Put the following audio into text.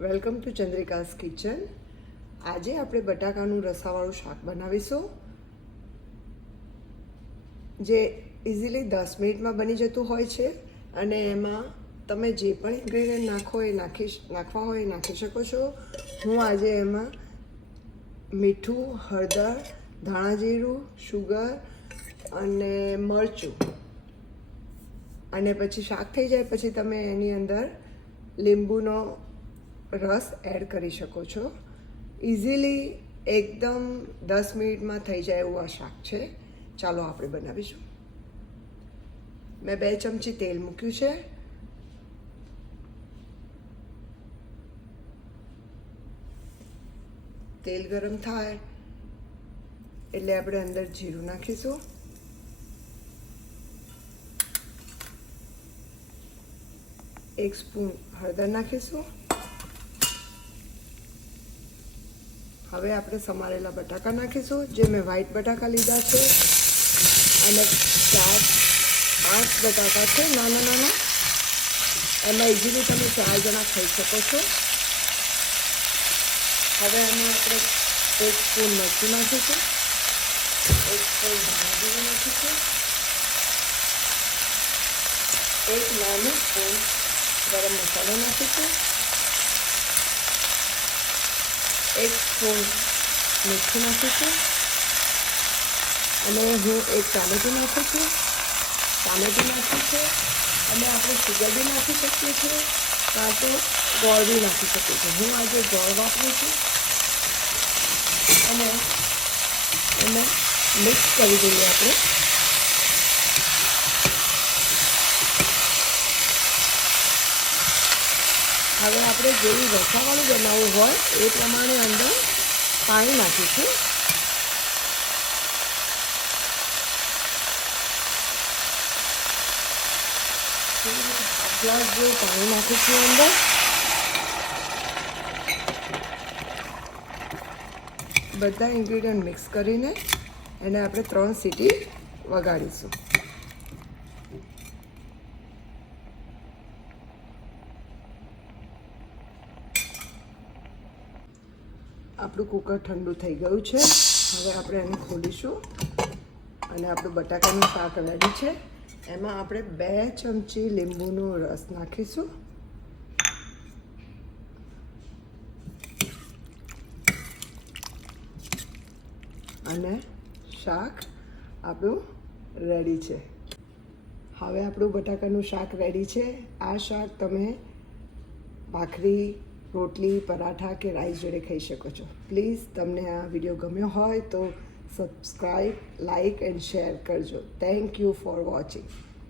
Welcome to ચંદ્રિકાસ kitchen. આજે આપણે બટાકાનું રસાવાળું શાક બનાવીશું, જે ઇઝીલી 10 મિનિટમાં બની જતું હોય છે. અને એમાં તમે જે પણ ઇન્ગ્રીડિયન્ટ નાખવા હોય એ નાખી શકો છો. હું આજે એમાં મીઠું, હળદર, ધાણા જીરું, શુગર અને મરચું, અને પછી શાક થઈ જાય પછી તમે એની અંદર લીંબુનો રસ એડ કરી શકો છો. ઇઝીલી એકદમ 10 મિનિટમાં થઈ જાય એવું આ શાક છે. ચાલો આપણે બનાવીશું. મેં 2 ચમચી તેલ મૂક્યું છે. તેલ ગરમ થાય એટલે આપણે અંદર જીરું નાખીશું. એક સ્પૂન હળદર નાખીશું. હવે આપણે સમારેલા બટાકા નાખીશું, જે મેં વ્હાઈટ બટાકા લીધા છે, અને 4-5 બટાકા છે નાના નાના. એમાં ઇઝીલી તમે 4 જણા ખાઈ શકો છો. હવે એમાં આપણે 1 સ્પૂન મરચું નાખીશું, 1 સ્પૂન ધાણા જીરું નાખીશું, 1 નાનું સ્પૂન ગરમ મસાલો નાખીશું, 1 સ્પૂન મીઠું નાખીશું, અને હું 1 ટામેટું નાખું છું. ટામેટું નાખ્યું છે, અને આપણે શુગર બી નાખી શકીએ છીએ, કાં તો ગોળ બી નાખી શકીએ છીએ. હું આજે ગોળ વાપરું છું. અને એને મિક્સ કરી દઈએ આપણે. હવે આપણે જેવી રસાવાળું બનાવવું હોય એ પ્રમાણે અંદર પાણી નાખીશું. હાફ ગ્લાસ જેવું પાણી નાખીશું અંદર. બધા ઇન્ગ્રીડિયન્ટ મિક્સ કરીને એને આપણે 3 સીટી વગાડીશું. આપણું કુકર ઠંડુ થઈ ગયું છે. હવે આપણે એને ખોલીશું, અને આપણું બટાકાનું શાક રેડી છે. એમાં આપણે 2 ચમચી લીંબુનો રસ નાખીશું. અને શાક આપણું રેડી છે. હવે આપણું બટાકાનું શાક રેડી છે. આ શાક તમે ભાખરી, રોટલી, પરાઠા કે રાઈસ જોડે ખાઈ શકો છો. પ્લીઝ તમને આ વિડીયો ગમ્યો હોય તો સબસ્ક્રાઈબ, લાઈક એન્ડ શેર કરજો. Thank you for watching.